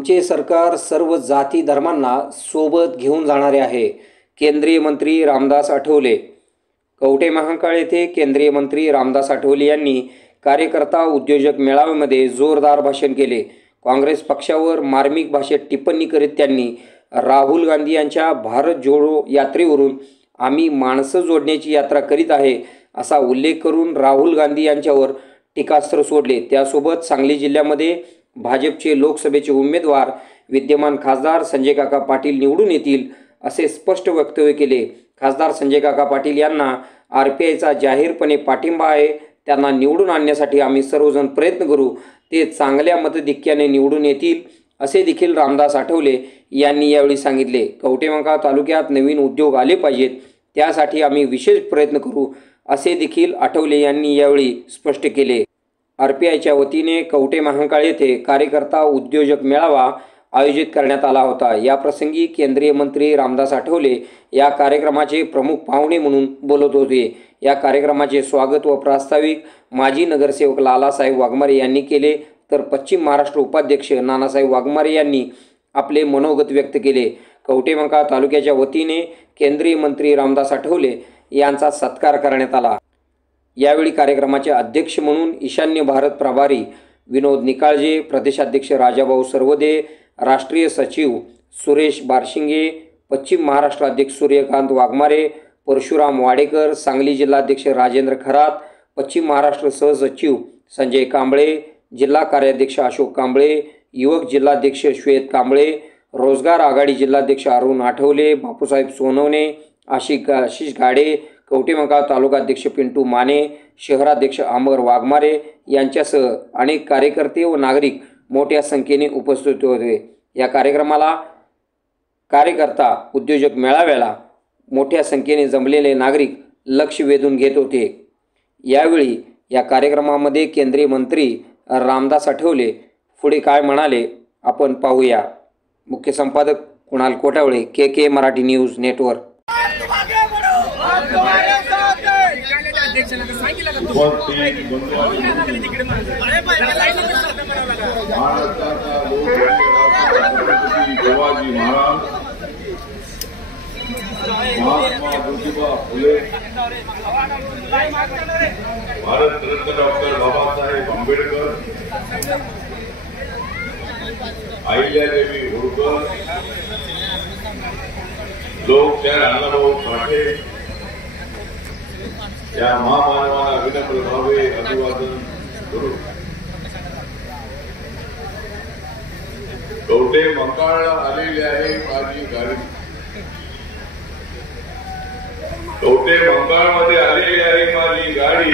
आमचे सरकार सर्व जाती धर्मांना सोबत घेऊन जाणारे आहे. केंद्रीय मंत्री रामदास आठवले. कवठे महांकाळ येथे केंद्रीय मंत्री रामदास आठवले यांनी कार्यकर्ता उद्योजक मेळाव्यामध्ये जोरदार भाषण केले. काँग्रेस पक्षावर मार्मिक भाषेत टिप्पणी करीत त्यांनी राहुल गांधी यांच्या भारत जोडो यात्रेवरून आम्ही माणसं जोडण्याची यात्रा करीत आहे असा उल्लेख करून राहुल गांधी यांच्यावर टीकास्त्र सोडले. त्यासोबत सांगली जिल्ह्यामध्ये भाजपचे लोकसभेचे उमेदवार विद्यमान खासदार संजय काका पाटील निवडून येतील असे स्पष्ट वक्तव्य केले. खासदार संजय काका पाटील यांना RPIचा जाहीरपणे पाठिंबा आहे. त्यांना निवडून आणण्यासाठी आम्ही सर्वजण प्रयत्न करू. ते चांगल्या मतधिक्याने निवडून येतील असे देखील रामदास आठवले यांनी यावेळी सांगितले. कवठे महांकाळ तालुक्यात नवीन उद्योग आले पाहिजेत, त्यासाठी आम्ही विशेष प्रयत्न करू असे देखील आठवले यांनी यावेळी स्पष्ट केले. RPIच्या वतीने कवठे महांकाळ येथे कार्यकर्ता उद्योजक मेळावा आयोजित करण्यात आला होता. या प्रसंगी केंद्रीय मंत्री रामदास आठवले या कार्यक्रमाचे प्रमुख पाहुणे म्हणून बोलत होते. या कार्यक्रमाचे स्वागत व प्रास्ताविक माजी नगरसेवक लालासाहेब वाघमारे यांनी केले, तर पश्चिम महाराष्ट्र उपाध्यक्ष नानासाहेब वाघमारे यांनी आपले मनोगत व्यक्त केले. कवठे महांकाळ तालुक्याच्या वतीने केंद्रीय मंत्री रामदास आठवले यांचा सत्कार करण्यात आला. यावेळी कार्यक्रमाचे अध्यक्ष म्हणून ईशान्य भारत प्रभारी विनोद निकाळजे, प्रदेशाध्यक्ष राजाभाऊ सर्वदे, राष्ट्रीय सचिव सुरेश बारशिंगे, पश्चिम महाराष्ट्र अध्यक्ष सूर्यकांत वाघमारे, परशुराम वाडेकर, सांगली जिल्हाध्यक्ष राजेंद्र खरात, पश्चिम महाराष्ट्र सहसचिव संजय कांबळे, जिल्हा कार्याध्यक्ष अशोक कांबळे, युवक जिल्हाध्यक्ष श्वेत कांबळे, रोजगार आघाडी जिल्हाध्यक्ष अरुण आठवले, बापूसाहेब सोनवणे, आशिष गाडे, कवठे महांकाळ तालुकाध्यक्ष पिंटू माने, शहराध्यक्ष अमर वाघमारे यांच्यासह अनेक कार्यकर्ते व नागरिक मोठ्या संख्येने उपस्थित होते. या कार्यक्रमाला कार्यकर्ता उद्योजक मेळाव्याला मोठ्या संख्येने जमलेले नागरिक लक्ष वेधून घेत होते. यावेळी या कार्यक्रमामध्ये केंद्रीय मंत्री रामदास आठवले पुढे काय म्हणाले आपण पाहूया. मुख्य संपादक Kunal Kotawale, KK Marathi news network. Shivaji Maharaj, Mahatma Jyotiba Phule, Bharat Ratna doctor Babasaheb Ambedkar, Ahilyadevi Holkar, लोकशाहीर अण्णाभाऊ साठे या महामानवाला विनम्र भावे अभिवादन करू. कवठे महांकाळला आलेली आहे माझी गाडी. कवठे महांकाळमध्ये आलेली आहे माझी गाडी,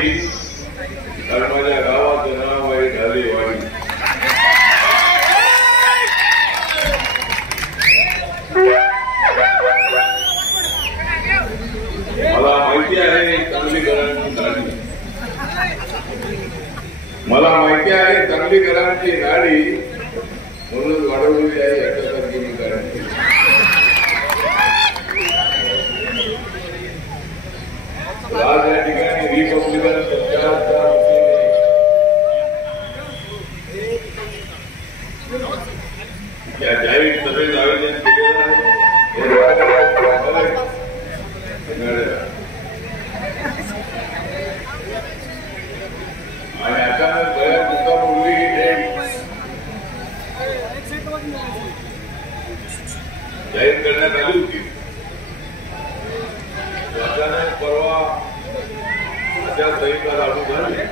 कारण माझ्या गावाचं नाव आहे ढालेवाडी. मला माहिती आहे चांगली घरांची गाडी, मला माहिती आहे चांगली घरांची गाडी, म्हणून वाढवलेली आहे याच्यासारखी मी गाडी. आज या ठिकाणी रिपब्लिकन सरकारच्या या जाहीर सभेचं आयोजन केलेलं आहे. आणि अचानक बऱ्याच दिवसापूर्वी ही डेट जाहीर करण्यात आली होती. अचानक परवा आचारसंहिता लागू झाली.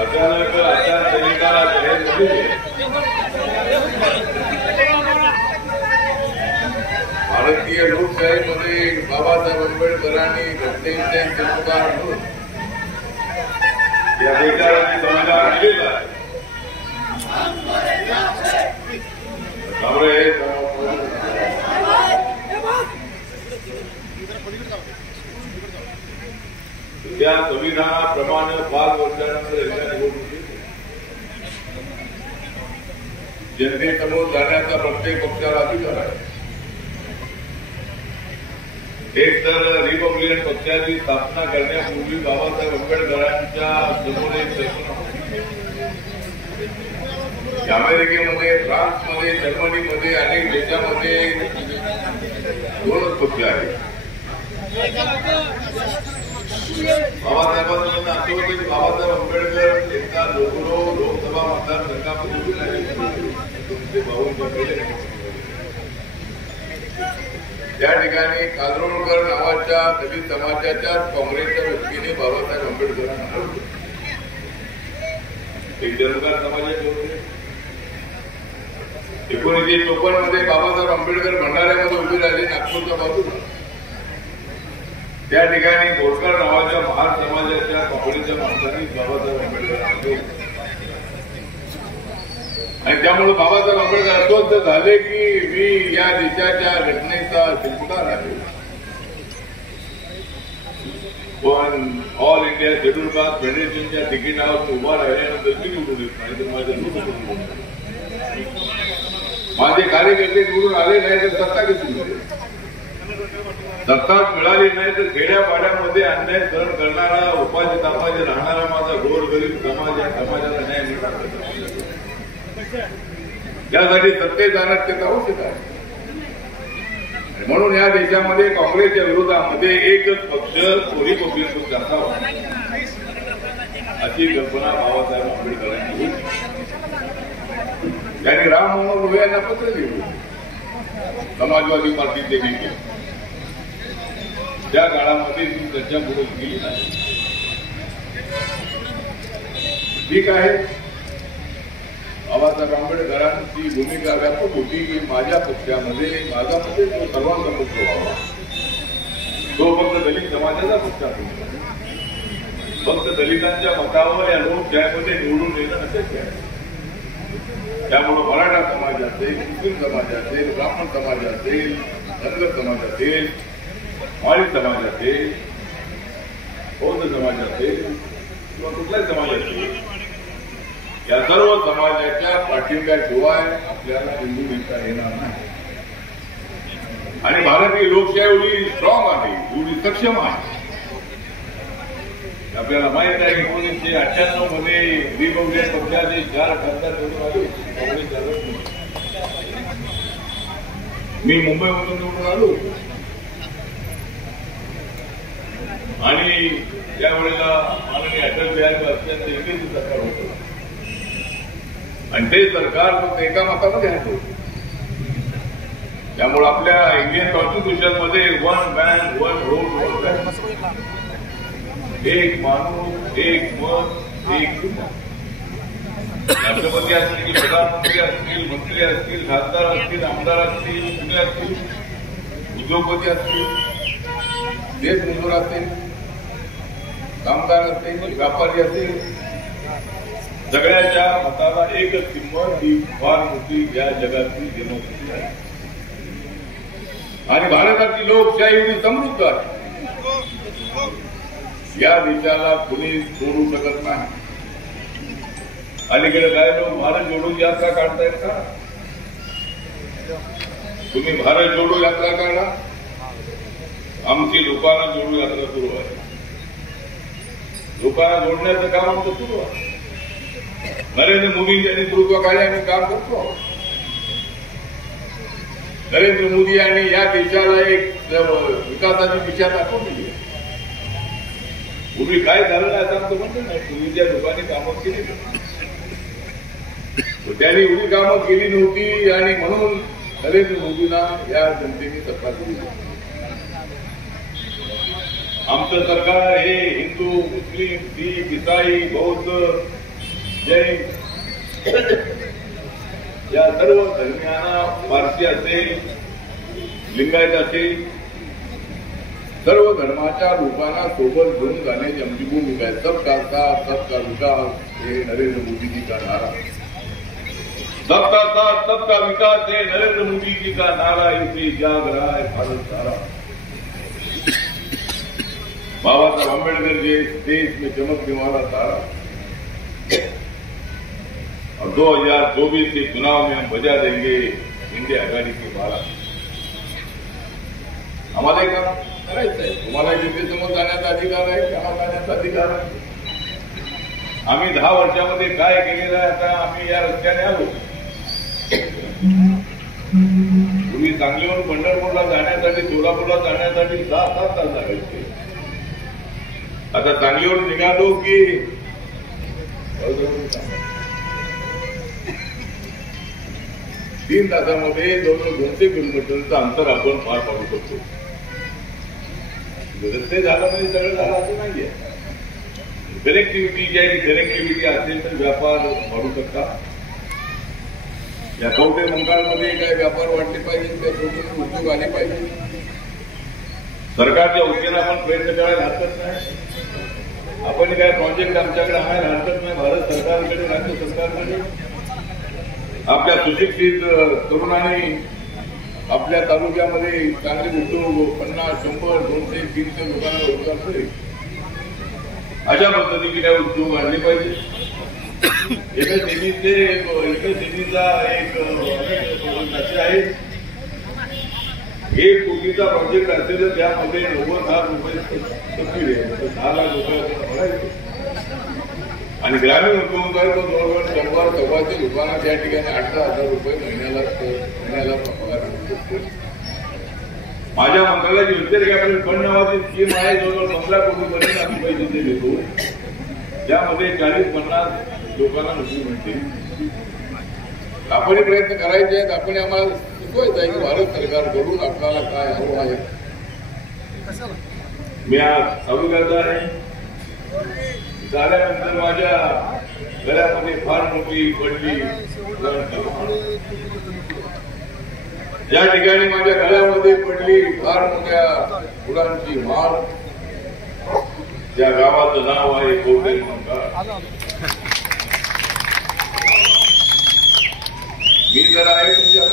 अचानक आचारसंहिता जाहीर झाली. भारतीय लोकशाहीमध्ये बाबासाहेब आंबेडकरांनी घटनेचे संस्कार म्हणून या देशाची संविधान दिलेलं आहे. त्या संविधानाप्रमाणे 5 वर्षानंतर एकदा निवडणुकीत जनतेसमोर जाण्याचा प्रत्येक पक्षाला अधिकार आहे. एक तर रिपब्लिकन पक्षाची स्थापना करण्यापूर्वी बाबासाहेब आंबेडकरांच्या समोर एक दर्शन अमेरिकेमध्ये, फ्रान्समध्ये, जर्मनीमध्ये, अनेक देशामध्ये 2च पक्ष आहेत. बाबासाहेबांना असं होतं की बाबासाहेब आंबेडकर यांचा लोकसभा मतदारसंघामध्ये तुमचे भाऊ त्या ठिकाणी काजरोळकर नावाच्या दलित समाजाच्या काँग्रेसच्या व्यक्तीने बाबासाहेब आंबेडकरांना हरवलं. एक जन्मगार समाजाचे होते. 1954 मध्ये बाबासाहेब आंबेडकर भंडाऱ्यामध्ये उभे राहिले नागपूरच्या बाजूला. त्या ठिकाणी बोरकर नावाच्या महार समाजाच्या काँग्रेसच्या माणसांनी बाबासाहेब आंबेडकर आणि त्यामुळे बाबासाहेब आंबेडकर अस्वस्थ झाले की मी या देशाच्या घटनेचा शिल्पकार आहे, पण ऑल इंडिया शेड्यूल कास्ट फेडरेशनच्या तिकिटावर उभा राहिल्यानंतर मी निवडून येत नाही तर माझे कार्यकर्ते निवडून आले नाही तर सत्ता कशी मिळेल? सत्ता मिळाली नाही तर खेड्यापाड्यामध्ये अन्याय सहन करणारा, उपाशी तापाशी राहणारा माझा गोरगरीब समाज या समाजाला न्याय मिळणार. यासाठी सत्तेत जाण्यात ते आवश्यक आहे. म्हणून या देशामध्ये काँग्रेसच्या विरोधामध्ये एकच पक्ष रिपब्लिकन पक्ष असावा अशी कल्पना बाबासाहेब आंबेडकरांनी होती. त्यांनी राम मनोहर लोहिया यांना पत्र लिहिलं. समाजवादी पार्टीचे नेते त्या काळामध्ये ती चर्चा पुढे गेली नाही. ठीक आहे, बाबासाहेब आंबेडकरांची भूमिका व्यापक होती की माझ्या पक्षामध्ये माझा पक्ष तो सर्वांचा पक्ष व्हावा. तो फक्त दलित समाजाचा पक्ष आहे. फक्त दलितांच्या मतावर या लोकशाहीमध्ये निवडून येणं अशक्य आहे. त्यामुळे मराठा समाज असेल, मुस्लिम समाज असेल, ब्राह्मण समाज असेल, धनगर समाज असेल, माळी समाज असेल, बौद्ध समाज असेल किंवा कुठलाही समाज असेल, या सर्व समाजाच्या पाठिंब्याशिवाय आपल्याला निवडून येता येणार नाही. आणि भारतीय लोकशाही एवढी स्ट्रॉंग आहे, एवढी सक्षम आहे. आपल्याला माहित आहे की 1998 मध्ये रिपब्लिकन पक्षाचे 4 खासदार निवडून आले. मी मुंबईमधून निवडून आलो आणि त्यावेळेला माननीय अटल बिहारी वाजपेयी यांचं एकच सरकार होतं आणि ते सरकार फक्त एका मतामध्ये आहे. त्यामुळे आपल्या इंडियन कॉन्स्टिट्यूशन मध्ये 1 मॅन 1 वोट, एक माणूस एक मत एक जिल्हा. राष्ट्रपती असतील, प्रधानमंत्री असतील, मंत्री असतील, खासदार असतील, आमदार असतील, पुणे असतील, उद्योगपती असतील, देश मजूर असतील, कामगार असतील, व्यापारी असतील, सगळ्याच्या मताला एकच किंमत ही फार मोठी या जगातली डेमोक्रेसी आहे. आणि भारताची लोकशाही एवढी समृद्ध आहे, या देशाला कुणी सोडू शकत नाही. अलीकडे काय लोक भारत जोडो यात्रा काढतायत का? तुम्ही भारत जोडो यात्रा काढा, आमची लोकांना जोडो यात्रा सुरू आहे. लोकांना जोडण्याचं काम आमचं सुरू आहे. नरेंद्र मोदींच्या नेतृत्वाखाली आम्ही काम करतो आहोत. नरेंद्र मोदी यांनी या देशाला एक विकासाची दिशा दाखवली. पूर्वी काय झालं नाही असं आमचं म्हणणं नाही. पूर्वीच्या लोकांनी कामं केली, त्यांनी एवढी कामं केली नव्हती आणि म्हणून नरेंद्र मोदींना या जनतेने सत्ता दिली. आमचं सरकार हे हिंदू, मुस्लिम, शीख, इसाई, बौद्ध, जैन या सर्व धर्मियांना, पारसी असेल, लिंगायत असेल, सर्व धर्माच्या लोकांना सोबत घेऊन जाण्याची आमची भूमिका आहे. सबका साथ सबका विकास हे नरेंद्र मोदीजी का नारा. सबका साथ सबका विकास हे नरेंद्र मोदी जी का नारा. इसे जाग रहा है भारत सारा. बाबा साहब अम्बेडकर जी देश में चमकने वाला तारा. और 2024 के चुनाव में हम बजा देंगे इंडिया आघाड़ी के बाला. हमारे का करायचं आहे. तुम्हाला जिथे समोर जाण्याचा अधिकार आहे, त्याला जाण्याचा अधिकार आहे. आम्ही 10 वर्षामध्ये काय केलेलं आहे, आता आम्ही या रस्त्याने आलो. तुम्ही सांगलीवरून पंढरपूरला जाण्यासाठी, सोलापूरला जाण्यासाठी 6 तास लागायचे. आता सांगलीवरून निघालो की 3 तासामध्ये जवळजवळ 200 किलोमीटरचं अंतर आपण पार पाडू शकतो. रस्ते झालं म्हणजे सगळं झालं असं नाहीये. कनेक्टिव्हिटी जी आहे, कनेक्टिव्हिटी असेल तर व्यापार वाढू शकता. या कवठे मंकाळमध्ये काय व्यापार वाढले पाहिजे, त्या छोटे उद्योग आले पाहिजे. सरकारच्या वतीनं आपण प्रयत्न करायला हरकत नाही. आपण काय प्रोजेक्ट आमच्याकडे आणायला हरकत नाही. भारत सरकारकडे, राज्य सरकारकडे आपल्या सुशिक्षित तरुणांनी आपल्या तालुक्यामध्ये चांगले उद्योग 50, 100, 200, 300 लोकांना रोजगार मिळेल अशा पद्धतीने काय उद्योग आणले पाहिजे. एका सेमीचा एक असे आहे, 1 कोटीचा प्रोजेक्ट असेल तर त्यामध्ये 90,000 रुपये सबसिडी आहे, 10 लाख रुपये भरायचे. आणि ग्रामीण उद्योग आहे तो जवळजवळ 100-125 लोकांना त्या ठिकाणी 18,000 रुपये महिन्याला पगार मिळतो. माझ्या मंत्रालयाची व्यतिरिक्त फंड नावाची स्कीम आहे, जवळजवळ 15 कोटीपर्यंत आम्ही पैसे देतो. त्यामध्ये 40-50 लोकांना नोकरी मिळते. आपण प्रयत्न करायचे आहेत. आपण आम्हाला शिकवायचं आहे की भारत सरकारकडून आपल्याला काय हवं आहे. मी आज तालुक्याचा आहे. झाल्यानंतर माझ्या गळ्यामध्ये फार मोठी पडली. या ठिकाणी माझ्या गळ्यामध्ये पडली फार मोठ्या फुलांची माळ. त्या गावाचं नाव आहे कवठे मंकाळ. मी तर आहे तुमच्या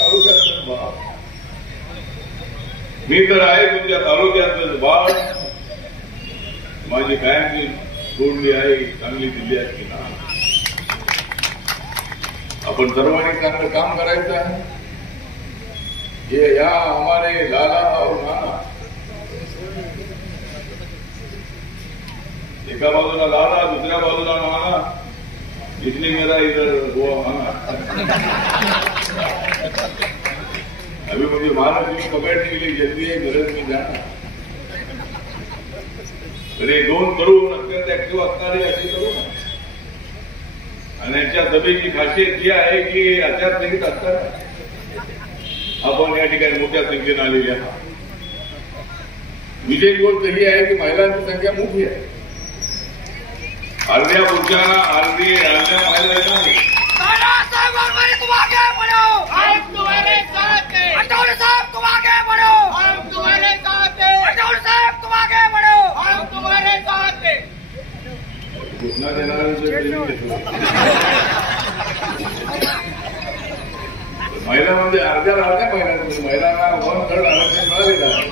तालुक्यातलं बाळ. माझी कायमची सोडली आहे सांगली जिल्ह्याची ना. आपण सर्वांनी चांगलं काम करायचं आहे. ये या हमारे लाला और नाना, एका बाजूला लाला, दुसऱ्या बाजूला नाना. इसलिए मेरा इधर हुआ माना. अभी मुझे महाराज पकड़ने के लिए जल्दी है, गरज में जाना. अरे 2 तरुण अत्यंत ऍक्टिव्ह असणारे असे तरुण. आणि याच्या सभेची खासियत ही आहे की आचारसंहित असतात. आपण या ठिकाणी मोठ्या संख्येने आलेली आहात. विशेष गोष्ट ही आहे की महिलांची संख्या मोठी आहे. अर्ध्या पुरुषांना अर्ध्या महिला नाही. घोषणा महिलांमध्ये अर्ध्या महिलांना 1/3 आरक्षण मिळालेलं आहे.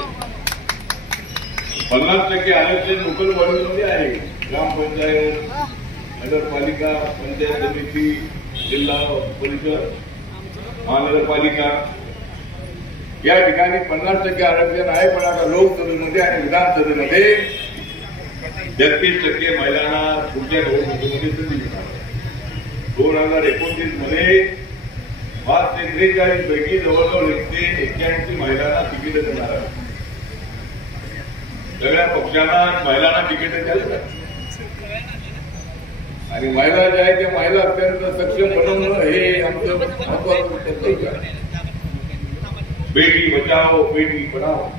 50% आरक्षण लोकल बॉडीमध्ये आहे. ग्रामपंचायत, नगरपालिका, पंचायत समिती, जिल्हा परिषद, महानगरपालिका या ठिकाणी 50% आरक्षण आहे. पण आता लोकसभेमध्ये आणि विधानसभेमध्ये 33% महिलांना पुढच्या निवडणुकीमध्ये संधी मिळणार. 2029 मध्ये 5 ते 43 पैकी जवळजवळ 81 महिलांना तिकीट देणार आहे. सगळ्या पक्षांना महिलांना तिकीट द्यायला आणि महिला ज्या आहेत त्या महिला अत्यंत सक्षम बनवणं हे आमचं महत्वाचं कर्तव्य आहे. बेटी बचाओ बेटी पढाओ,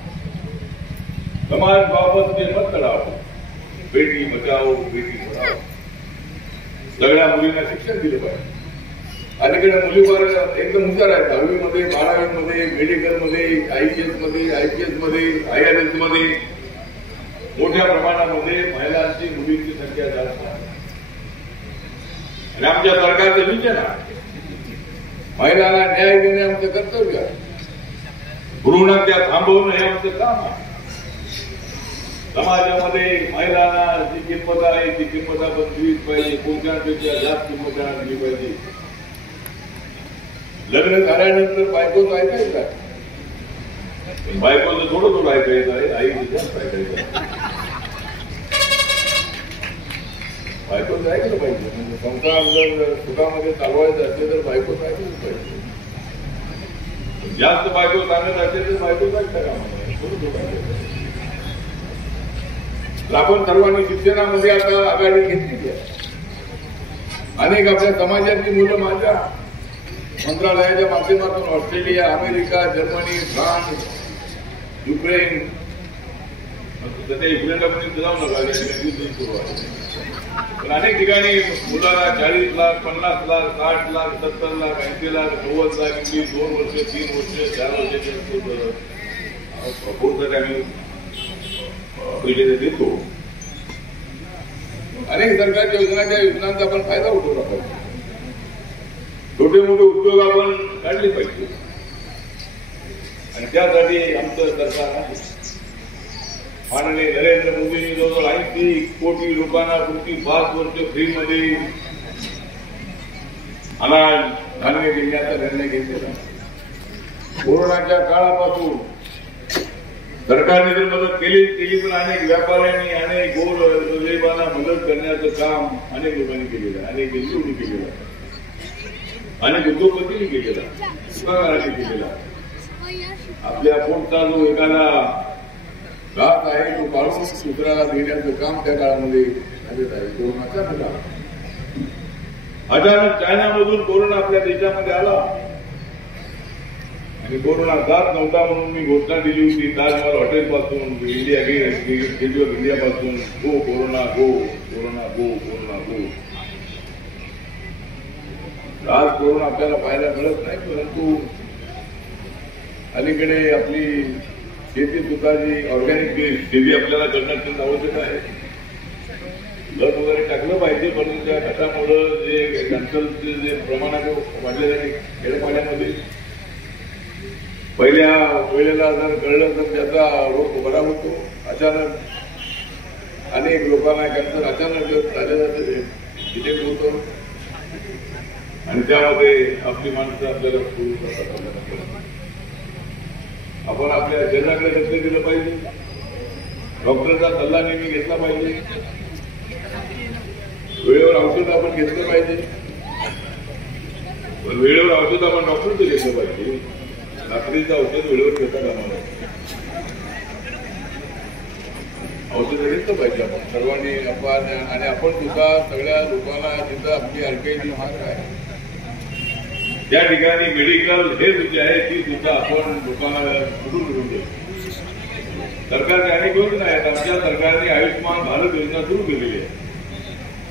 समाज बाबत ते मत करावं. बेटी बचाओ बेटी पढाओ. सगळ्या मुलींना शिक्षण दिलं पाहिजे. अलीकडे मुली एकदम हुशार आहेत. 10वी मध्ये, 12वी मध्ये, मेडिकल मध्ये, IAS मध्ये, IPS मध्ये, IRS मध्ये मोठ्या प्रमाणामध्ये महिलांची मुलींची संख्या जास्त आहे. आणि आमच्या सरकारचं विजन आहे महिलांना न्याय देणे आमचं कर्तव्य आहे. भ्रूण हत्या थांबवणं हे आमचं काम आहे. समाजामध्ये महिलांना जी किंमत आहे ती किंमत आपण दिलीच पाहिजे. पुरुषांपेक्षा जास्त किंमत दिली पाहिजे. लग्न झाल्यानंतर बायकोच ऐकायचं बायकोचं थोडं थोडं ऐकायचं आहे, आई जास्त ऐकायचं आहे. बायकोचं ऐकलं पाहिजे. म्हणजे संसार जर सुखामध्ये चालवायचं असेल तर बायकोचं ऐकलं पाहिजे. जास्त बायको सांगत असेल तर बायकोचं ऐकता कामा नये. थोडं थोडं ऐकायचं. आपण सर्वांनी शिक्षणामध्ये आता आघाडी घेतली आहे. अनेक आपल्या समाजाची मुलं माझ्या मंत्रालयाच्या माध्यमातून Australia, America, Germany, France, Ukraine, सध्या युक्रेनला पण जाऊ नका सुरू आहे. पण अनेक ठिकाणी मुलाला 40 लाख, 50 लाख, 60 लाख, 70 लाख, 80 लाख, 90 लाख, 2 वर्ष, 3 वर्ष, 4 वर्षाचे आम्ही पैसे देतो. अनेक सरकारच्या योजनांचा आपण फायदा उठवला पाहिजे. छोटे मोठे उद्योग आपण काढले पाहिजे आणि त्यासाठी आमचं सरकार आहे. माननीय नरेंद्र मोदींनी जवळजवळ 80 कोटी लोकांना पुढची 5 वर्ष फ्रीमध्ये अनाज धान्य देण्याचा निर्णय घेतलेला. कोरोनाच्या काळापासून सरकारने जर मदत केली पण अनेक व्यापाऱ्यांनी, अनेक गोरगरिबांना मदत करण्याचं काम अनेक लोकांनी केलेलं आहे. अनेक एनजीओनी केलेलं आहे. अनेक उद्योगपतींनी केलेला, दुकानदारांनी केलेला. आपल्या पोटचा जो एखादा घात आहे तो काढून दुसऱ्याला देण्याचं काम त्या काळामध्ये झालेलं आहे. कोरोनाच्या काळात अचानक चायनामधून कोरोना आपल्या देशामध्ये आला आणि कोरोना जात नव्हता म्हणून मी घोषणा दिली होती. ताजमहल हॉटेलपासून इंडिया गेट ऑफ इंडियापासून go corona, go corona, go corona, go. आज कोरोना आपल्याला पाहायला मिळत नाही, परंतु अलीकडे आपली शेती सुद्धा जी ऑर्गॅनिक शेती आपल्याला करण्याची आवश्यक आहे. लस वगैरे टाकलं पाहिजे, परंतु त्या खतामुळं जे कॅन्सरचे जे प्रमाण आहे वाढलेलं आहे खेड्यापाड्यामध्ये. पहिल्या वेळेला जर कळलं तर त्याचा रोग बरा होतो. अचानक अनेक लोकांना कॅन्सर अचानक झालेलं डिटेक्ट होतं आणि त्यामध्ये आपली माणसं आपल्याला आपण आपल्या शरीराकडे लक्ष दिलं पाहिजे. डॉक्टरचा सल्ला नेहमी घेतला पाहिजे. वेळेवर औषध आपण घेतलं पाहिजे. पण वेळेवर औषध आपण डॉक्टरचं घेतलं पाहिजे. रात्रीचं औषध वेळेवर घेता कामा नये. औषध घेतलं पाहिजे आपण सर्वांनी. आणि आपण सुद्धा सगळ्या लोकांना जिथं आपली आरकेची महाग आहे त्या ठिकाणी मेडिकल हेल्थ जी आहे ती सुद्धा आपण लोकांना कुठून मिळून देऊ. सरकारने अनेक योजना आहेत. आमच्या सरकारने आयुष्यमान भारत योजना सुरू केलेली आहे.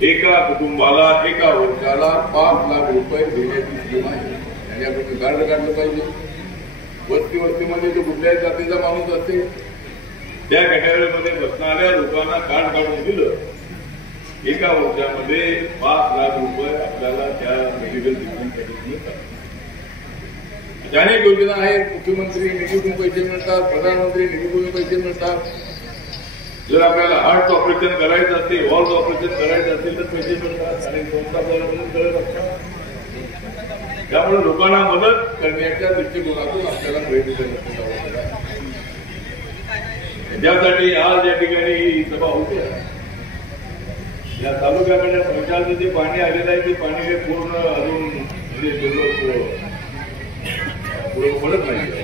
एका कुटुंबाला एका वर्षाला 5 लाख रुपये देण्याची स्कीम आहे. आणि आपण कार्ड काढलं पाहिजे. वस्तीमध्ये जो कुठल्याही जातीचा माणूस असेल त्या कॅटेगरीमध्ये बसणाऱ्या लोकांना कार्ड काढून दिलं. एका वर्षामध्ये 5 लाख रुपये आपल्याला त्या मेडिकल ट्रीटमेंटसाठी मिळतात. अनेक योजना आहेत. मुख्यमंत्री निधीतून पैसे मिळतात, प्रधानमंत्री निधीतून पैसे मिळतात. जर आपल्याला हार्ट ऑपरेशन करायचं असेल, वॉल्व ऑपरेशन करायचं असेल तर पैसे मिळतात आणि संस्था आपल्याला मदत करत असतात. त्यामुळे लोकांना मदत करण्याच्या दृष्टिकोनातून आपल्याला प्रयत्न करण्याची आवश्यकता आहे. त्यासाठी आज या ठिकाणी ही सभा होते. या तालुक्याकडे पंचायतचं जे पाणी आलेलं आहे ते पाणी हे पूर्ण अजून म्हणजे पुढे पडत नाही.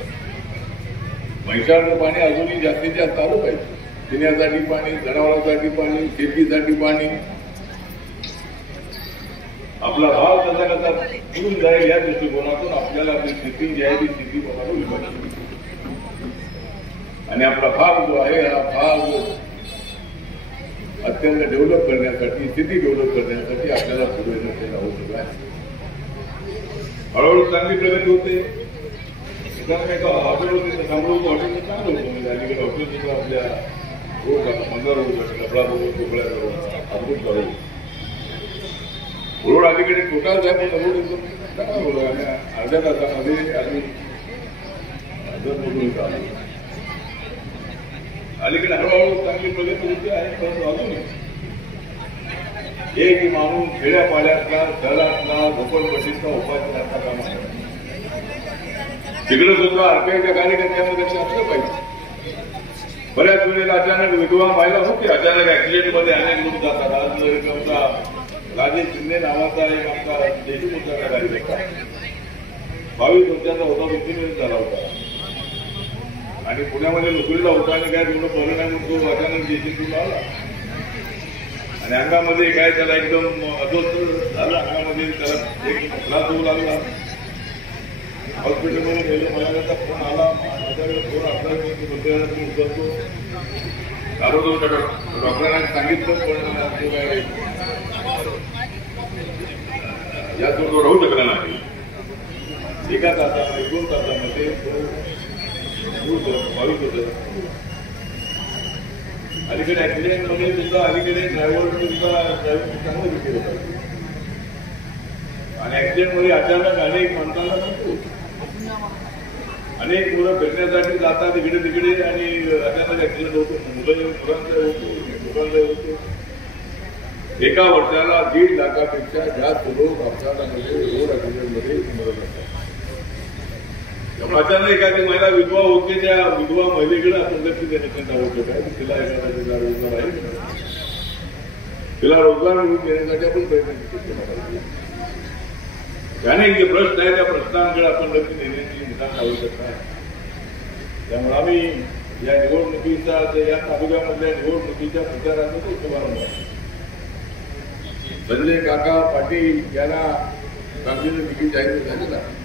म्हैसाळचं पाणी अजूनही जास्तीत जास्त आलं पाहिजे. पिण्यासाठी पाणी, जनावरांसाठी पाणी, शेतीसाठी पाणी. आपला भाव कसा कसा पुरून जाईल या दृष्टिकोनातून आपल्याला आपली स्थिती जी आहे ती स्थिती बनवली पाहिजे. आणि आपला भाग जो आहे हा भाग अत्यंत डेव्हलप करण्यासाठी, स्थिती डेव्हलप करण्यासाठी आपल्याला पुढे नेण्याची आवश्यक आहे. हळूहळू चांगली प्रगती होते. हॉटेल होते सांगून हॉटेल चांगलं होतं. म्हणजे अलीकडे हॉटेल सुद्धा आपल्या रोड 15 रोड कपडा रोड, कोकळ्या रोड, अद्भुत रोड. रोड अलीकडे छोटाच आहे पण रोड एकदम चांगला रोड आहे. आणि अर्ध्या तासामध्ये अजून अलीकडे हळूहळू चांगली प्रगती होती आहे. परंतु अजून एक माणूस खेड्यापाड्यातला, शहरातला, झोपडपट्टीचा उपाय करता कामा तिकडे सुद्धा आरपीआयच्या कार्यकर्त्यांमध्ये लक्ष असलं पाहिजे. बऱ्याच वेळेला अचानक विधवा महिला होती, अचानक ऍक्सिडेंट मध्ये अनेक लोक जातात. आज एक आमचा राजेश शिंदे नावाचा एक आमचा देशमुखाचा कार्यकर्ता 22 वर्षाचा होता, मृत्यूमुळे झाला होता आणि पुण्यामध्ये नोकरीला होता आणि काय तेवढं बरं नाही म्हणून तो अचानक जेसीबीला आला आणि अंगामध्ये काय त्याला एकदम अस्वस्थ झालं. अंगामध्ये त्याला एक त्रास होऊ लागला. हॉस्पिटलमध्ये गेलो. मला त्याचा फोन आला. माझ्याकडे फोन असला मी उचलतो. दारू डॉक्टरांना सांगितलं पण ते काय यातून तो राहू शकला नाही. एका तासामध्ये 2 तासामध्ये तो 22 होतं. अलीकडे ऍक्सिडेंटमध्ये सुद्धा अलीकडे ड्रायव्हर सुद्धा ड्रायव्हिंग चांगलं विषय होता आणि ऍक्सिडेंटमध्ये अचानक अनेक माणसांना नसतो. अनेक मुलं फिरण्यासाठी जातात इकडे तिकडे आणि अचानक ऍक्सिडेंट होतो. मुलांचा होतो. एका वर्षाला 1.5 लाखापेक्षा जास्त लोक अपघातामध्ये रोड ऍक्सिडेंटमध्ये मरत असतात. अचानक एखादी महिला विधवा होते, त्या विधवा महिलेकडे आपण लक्ष देण्याची आवश्यक आहे. तिला एखादा रोजगार आहे, तिला रोजगार मिळवून देण्यासाठी आपण प्रयत्न केला पाहिजे. अनेक जे प्रश्न आहे त्या प्रश्नांकडे आपण लक्ष देण्याची निदान आवश्यकता आहे. त्यामुळे आम्ही या निवडणुकीचा या तालुक्यामधल्या निवडणुकीच्या प्रचाराचा तो शुभारंभ आहे. संजय काका पाटील यांना काँग्रेसचं तिकीट जाहीर झालेलं आहे.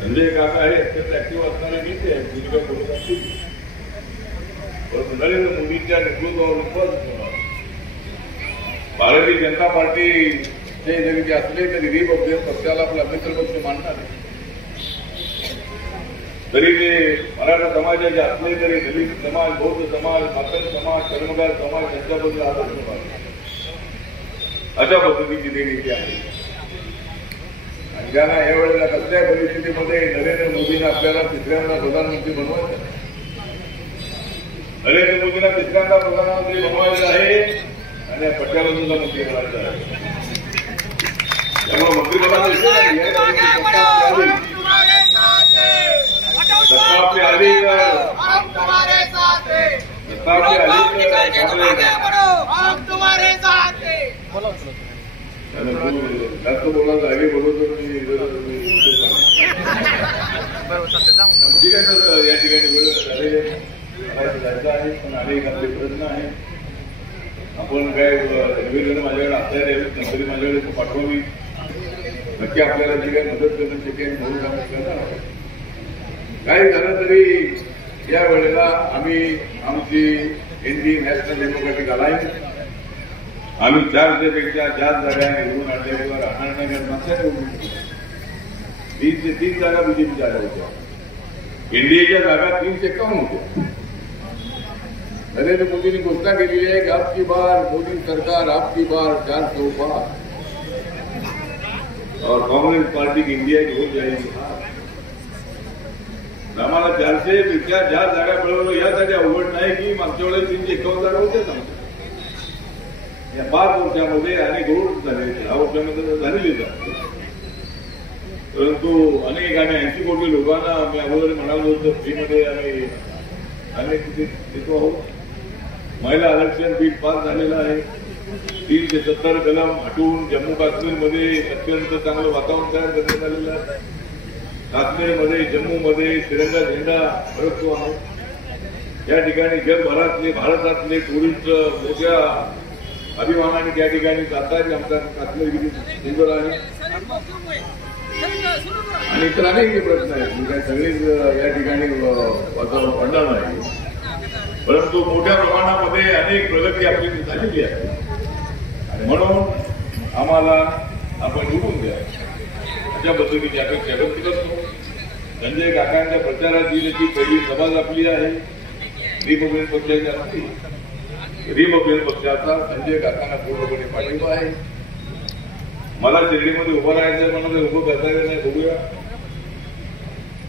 संजय काका हे अत्यंत ऍक्टिव्ह असणारे नेते आहेत. भूमिका बोलत असतील परंतु नरेंद्र मोदींच्या नेतृत्वावर भारतीय जनता पार्टी ते जरी असले तरी रिपब्लिकन पक्षाला आपला मित्रपक्ष मानणार नाही. तरी ते मराठा समाजाचे असले तरी दलित समाज, बौद्ध समाज, मातंग समाज, कर्मगार समाज यांच्याबद्दल आदर्श मानतात. अशा पद्धतीची ते नेते आहेत आणि ज्यांना यावेळेला कसल्याही परिस्थितीमध्ये नरेंद्र मोदींना आपल्याला तिसऱ्यांदा प्रधानमंत्री बनवायचं आहे. नरेंद्र मोदींना तिसऱ्यांदा प्रधानमंत्री बनवायचं आहे आणि या पक्षाला सुद्धा मंत्री करायचं आहे. त्यामुळे मंत्रिमंडळात आपली आली जास्त बोलायचं आगे बोलवतो मी ठीक आहे सर. या ठिकाणी वेळ झालेले जायचं आहे पण अनेक आपले प्रश्न आहे. आपण काय निवेदन माझ्याकडे असल्या द्यावीत नंतर माझ्याकडे पाठवावी. नक्की आपल्याला जी काही मदत करणं शक्य म्हणून आम्ही करणार आहोत. काही झालं तरी या वेळेला आम्ही आमची एनडी नॅशनल डेमोक्रॅटिक अलायन्स आम्ही 400पेक्षा जास्त जागा निवडून आणल्याशिवाय राहणार नाही. कारण मागच्या निवडणुकीत 20 ते 30 जागा बीजेपी जागा होत्या. एनडीएच्या जागा 351 होत्या. नरेंद्र मोदींनी घोषणा केलेली आहे की आपकी बार मोदी सरकार, आपकी बार 400 पार और कांग्रेस पार्टी की इंडिया की हो जाएगी. आम्हाला 400पेक्षा जास्त जागा मिळवणं यासाठी अवघड नाही की मागच्या वेळेस 351 जागा होत्या. या 5 वर्षामध्ये अनेक रोड झाले, 10 वर्षामध्ये झालेले आहेत. परंतु अनेक आम्ही 80 कोटी लोकांना आम्ही अगोदर म्हणालो होतो फ्रीमध्ये आम्ही अनेक देतो आहोत. महिला आरक्षण बिल पास झालेलं आहे. 370 कलम हटवून जम्मू काश्मीरमध्ये अत्यंत चांगलं वातावरण तयार करण्यात आलेलं आहे. काश्मीरमध्ये, जम्मूमध्ये तिरंगा झेंडा फडकतो आहोत. या ठिकाणी जगभरातले, भारतातले टुरिस्ट मोठ्या अभिमानाने त्या ठिकाणी जातात. आमचा काश्मीर किती सुंदर आहे आणि इतर अनेक प्रश्न आहेत. काय सगळेच या ठिकाणी वातावरण पडणार नाही. परंतु मोठ्या प्रमाणामध्ये अनेक प्रगती आपली झालेली आहे आणि म्हणून आम्हाला आपण निवडून द्या अशा पद्धतीची अपेक्षा व्यक्त करतो. संजय काकांच्या प्रचारात जी पहिली सभा आपली आहे रिपब्लिकन पक्षाच्या रिपब्लिकन पक्षाचा संजय काकांना पूर्णपणे पाठिंबा आहे. मला शिर्डीमध्ये उभं राहायचं म्हणून उभं करता येत नाही. बघूया.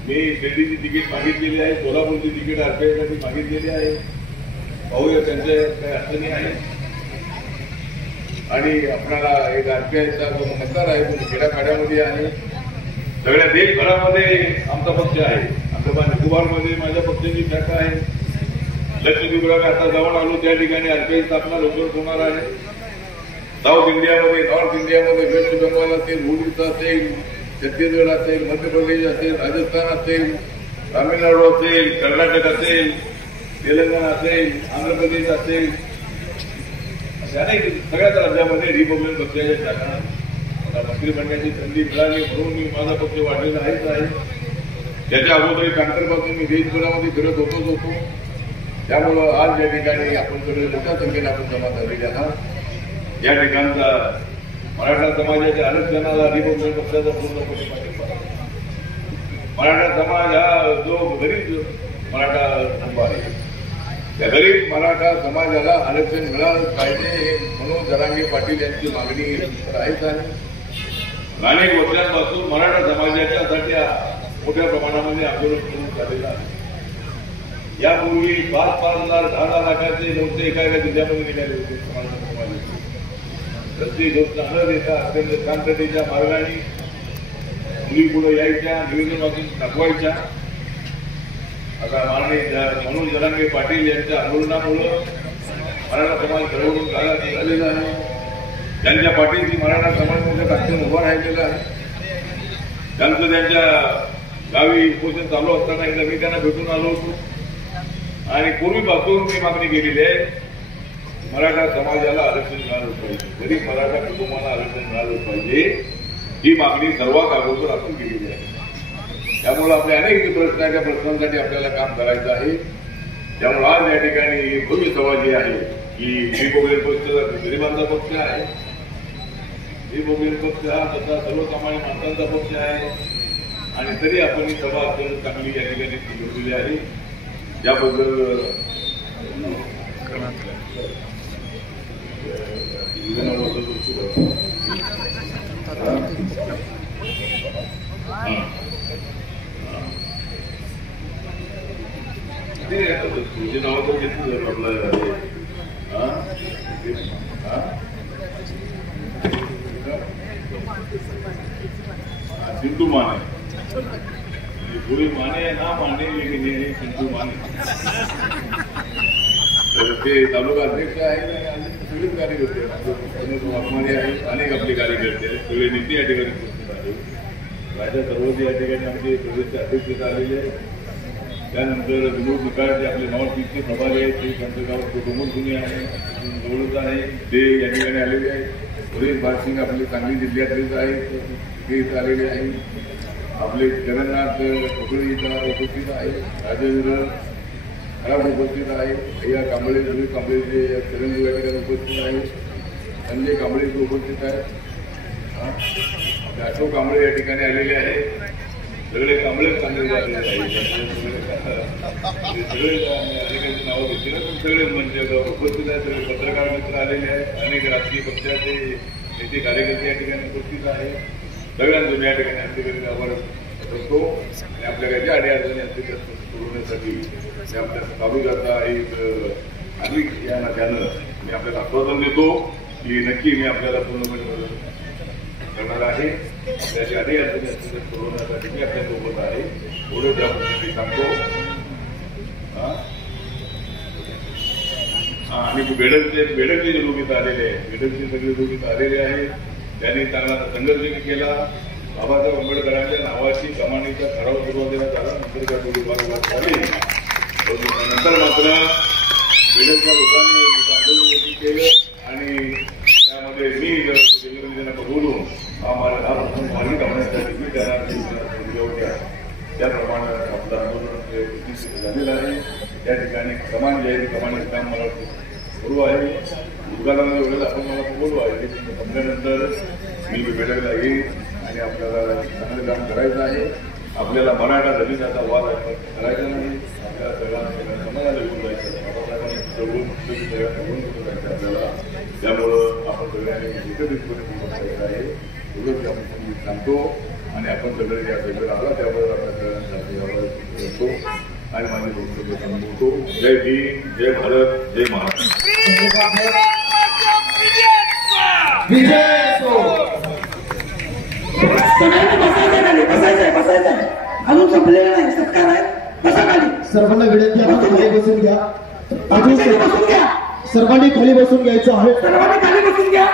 मी शिर्डीची तिकीट मागितलेली आहे, सोलापूरची तिकीट आरपीआयसाठी मागितलेली आहे. पाहूया त्यांच्या काही अडचणी आहे आणि आपल्याला एक आरपीआयचा जो मतदार आहे तो खेड्याखाड्यामध्ये आहे. सगळ्या देशभरामध्ये आमचा पक्ष आहे. अंदमान निकोबारमध्ये माझ्या पक्षाची शाखा आहे. लक्षद्वीपला आता जाऊन आलो, त्या ठिकाणी आरपीआय स्थापना लवकर होणार आहे. साऊथ इंडियामध्ये, नॉर्थ इंडियामध्ये, वेस्ट बेंगॉल असेल, ओडिशा असेल, छत्तीसगड असेल, मध्य प्रदेश असेल, राजस्थान असेल, तामिळनाडू असेल, कर्नाटक असेल, तेलंगणा असेल, आंध्र प्रदेश असेल, अशा अनेक सगळ्याच राज्यामध्ये रिपब्लिकन पक्षाच्या शाखा मंत्री बनण्याची संधी मिळाली म्हणून मी माझा पक्ष वाढलेला आहे. त्याच्या अगोदर कांकरपासून मी देशभरामध्ये फिरत होतो. त्यामुळं आज या ठिकाणी आपण सगळे मोठ्या संख्येने आपण जमा झालेले आहात. या ठिकाणचा मराठा समाजाच्या आरक्षणाला रिपब्लिकन पक्षाचा पूर्णपणे पाठिंबा. मराठा समाज हा जो गरीब मराठा कुटुंब आहे, त्या गरीब मराठा समाजाला आरक्षण मिळालं पाहिजे म्हणून जरांगे पाटील यांची मागणी आहेच आहे. अनेक वर्षांपासून मराठा समाजाच्यासाठी मोठ्या प्रमाणामध्ये आंदोलन सुरू झालेलं आहे. यापूर्वी 5-5 लाख 10 लाखाचे लोक एका जिल्ह्यामध्ये निघाले होते. समाजाचे रस्ते घोषणा न देता अत्यंत शांततेच्या मार्गाने मुली पुढे यायच्या, निवेदन वाचून दाखवायच्या. आता माननीय मनोज जरांगे पाटील यांच्या आंदोलनामुळं मराठा समाज घडवून झालेला आहे. त्यांच्या पाठीशी मराठा समाज मोठ्या ताकदीने उभा राहिलेला आहे. त्यांचं त्यांच्या गावी उपोषण चालू असताना एकदा मी त्यांना भेटून आलो होतो आणि पूर्वीपासून मी मागणी केलेली आहे, मराठा समाजाला आरक्षण मिळालं पाहिजे, गरीब मराठा कुटुंबाला आरक्षण मिळालं पाहिजे, ही मागणी सर्वात अगोदर आपण केलेली आहे. त्यामुळे आपले अनेक प्रश्न आहे, त्या प्रश्नांसाठी आपल्याला काम करायचं आहे. त्यामुळे आज या ठिकाणी भव्य सभा जी आहे की रिपब्लिकन पक्ष गरिबांचा पक्ष आहे. रिपब्लिकन पक्ष हा तसा सर्वसामान्य माणसांचा पक्ष आहे आणि तरी आपण ही सभा अत्यंत चांगली या ठिकाणी बोललेली आहे. याबद्दल तुझे नाव तर घेतलं आपलं चिंटू माने, पूरी माने ना माने लेकिन ये चिंटू माने. तर ते तालुका अध्यक्ष आहे, सगळेच कार्यकर्ते आहेत, अनेक आपले कार्यकर्ते आहेत, सगळे नेते या ठिकाणी उपस्थित आहेत. राजा सर्वोदय या ठिकाणी आमचे प्रदेशचे अध्यक्ष आलेले आहेत. त्यानंतर विनोद निकाळ जे आपले नॉर्थ ईस्टचे प्रभारी आहेत ते त्यांचं गाव कुटुंब जुने आहे, जवळच आहे, ते या ठिकाणी आलेले आहेत. सुरेश बारसिंग आपले सांगली जिल्ह्यातलेच आहेत, ते इथं आलेले आहेत. आपले जगन्नाथ कोकणी इथं उपस्थित आहे, राजेंद्र खराब उपस्थित आहे, भैया कांबळे, रवी कांबळे चिरंजीव या ठिकाणी उपस्थित आहे, संजय कांबळे उपस्थित आहेत, अशोक कांबळे या ठिकाणी आलेले आहेत. सगळे कांबळेच चांगले झालेले आहेत, सगळे अनेकांची नावं घेतली ना, सगळे म्हणजे उपस्थित आहेत. सगळे पत्रकार मित्र आलेले आहेत, अनेक राजकीय पक्षाचे नेते कार्यकर्ते या ठिकाणी उपस्थित आहेत. सगळ्यांचं मी या ठिकाणी अंत्यकरी आभार करतो आणि आपल्या काही अडीअडचणी असतील सोडवण्यासाठी मी आपल्या तालुक्याचा एक नागरिक या नात्यानं मी आपल्याला आश्वासन देतो की नक्की मी आपल्याला पूर्णपणे मदत करणार आहे. आपल्याच्या अडीअडचणी असतील सोडवण्यासाठी मी आपल्या सोबत आहे, एवढं त्या पद्धतीने सांगतो. आणि बेडकचे जे लोक इथं आलेले आहेत, बेडकचे सगळे लोक इथं आलेले आहेत, त्यांनी चांगला संघर्ष केला. बाबासाहेब आंबेडकरांच्या नावाची कमानीचा ठराव सुरुवातीला झाला, नंतर त्या दोघी भाग झाले. नंतर मात्र बेडकच्या लोकांनी आंदोलन केलं आणि त्यामध्ये मी देवेंद्रजींना बोलून हा मार्गी काढण्यासाठी मी त्यांना होत्या त्याप्रमाणे आपलं आंदोलन झालेलं आहे. त्या ठिकाणी कमान जे आहे कमानीचं काम मला सुरू आहे. उद्घाटनाच्या वेळेला आपण मला बोलू आहे, संपल्यानंतर मी बेडकला येईल आणि आपल्याला चांगलं काम करायचं आहे. आपल्याला मराठा दलिताचा वाद करायचा नाही, आपल्याला सगळ्यांना समाजाला घेऊन जायचं, बाबासाहेबांनी सगळ्यांना घेऊन जायचं आपल्याला. त्यामुळं आपण सगळ्यांनी एकत्रितपणे करायचं आहे, एवढंच आपण सांगतो. आणि आपण सगळे या सगळं आला त्याबद्दल आपल्या सगळ्यांसाठी करतो आणि माझे वक्तव्य संपवतो. जय भीम, जय भारत, जय महाराष्ट्र. विजय सगळ्यांनी बसायचं खाली, बसायचंय अजून संपलेला नाही, सत्कार आहे, बसा खाली. सर्वांना विनंती आहे खाली बसून घ्या. खाली बसून घ्या, सर्वांनी खाली बसून घ्यायचं आहे. सर्वांनी खाली बसून घ्या.